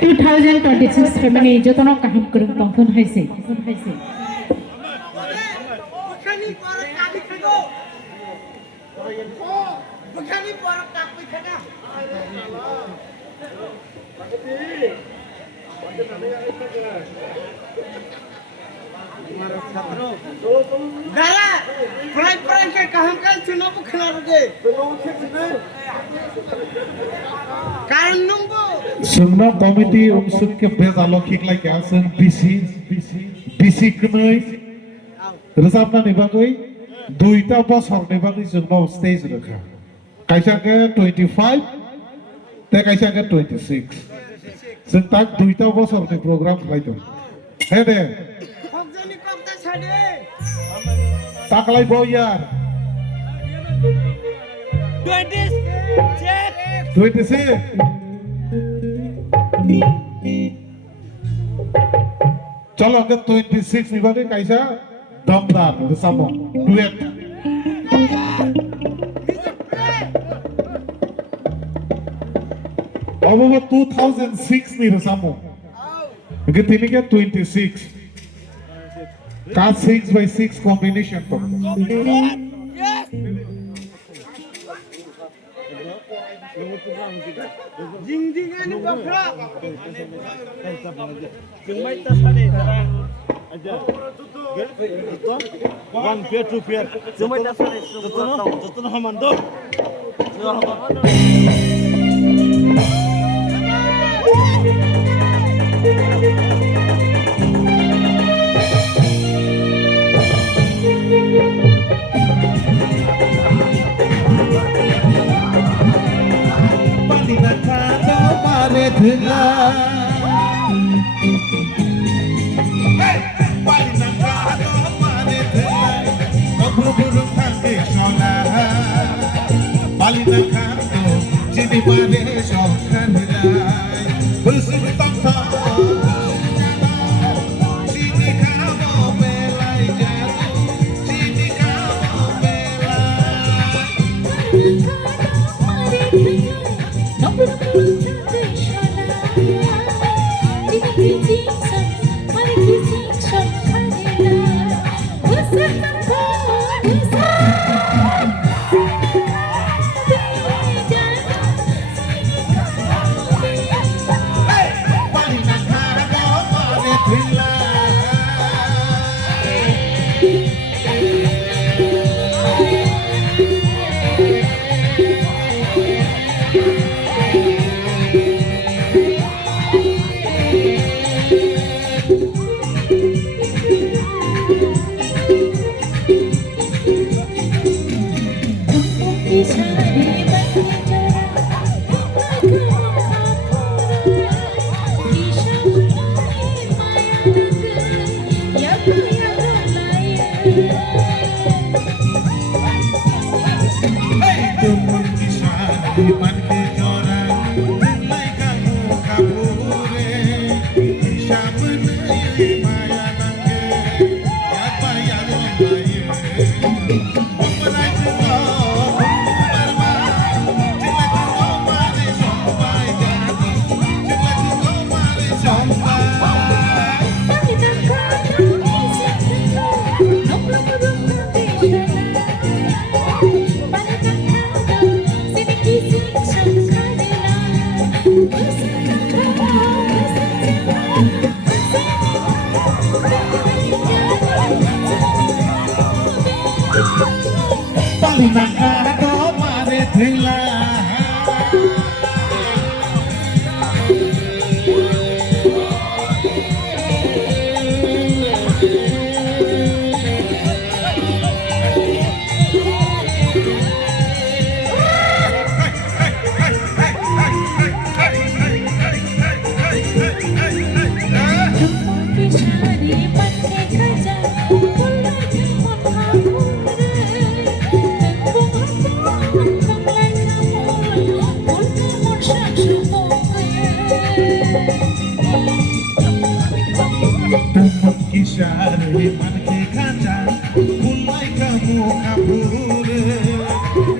2026 family jotono kaham kurung tongthon haise Dara, peran ke kaham kan suno bukan lagi. Karan nunggu. Sumna committee umsuk ke bezalo khiklai ke asan BC knoi resapna nibagoi duita bosor nibagoi sumna stage rakha kaisa ke 25 te kaisa ke 26 sing tak duita bosor ni program khlaido he de Khokjani kokta chade. taklai boyar 26 चलो अगर 26 निभाने कैसा दमदार samo duet अब वो 2006 nih samo अगर तीन क्या 26 का 6x6 combination तो Jing jing anu bakra. Jengmai tas ada cara aja. One pair, two pair. Jengmai tas ada. Jatuh hamando. Dhila palina kado mane dhila obru burung thange sola palina kado jini mane sokhan lai busur tokha jini kado melai jadu jini kado palina kado mane dhila Kisare man ke kaca mulai kamu kabur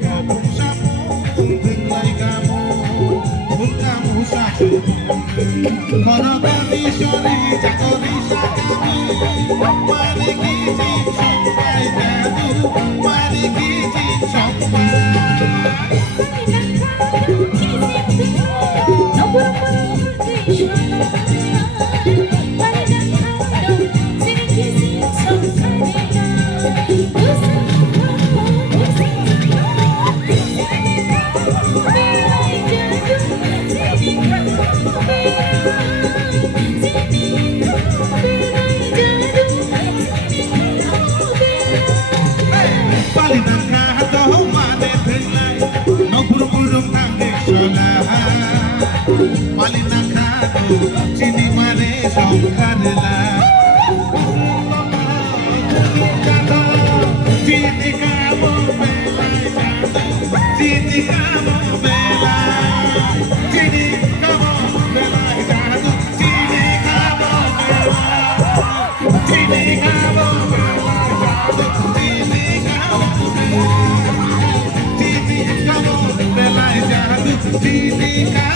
kamu sapu mulai kamu sakit করগামি সরি চাকরি সাকামি মারি গিজি সবাই জাদু মারি গিজি সবাই Malina kado, chini mare songkarela. Chini kamo bela, chini kamo bela, chini kamo bela, chini kamo bela, chini kamo bela, chini kamo bela, chini kamo bela, chini kamo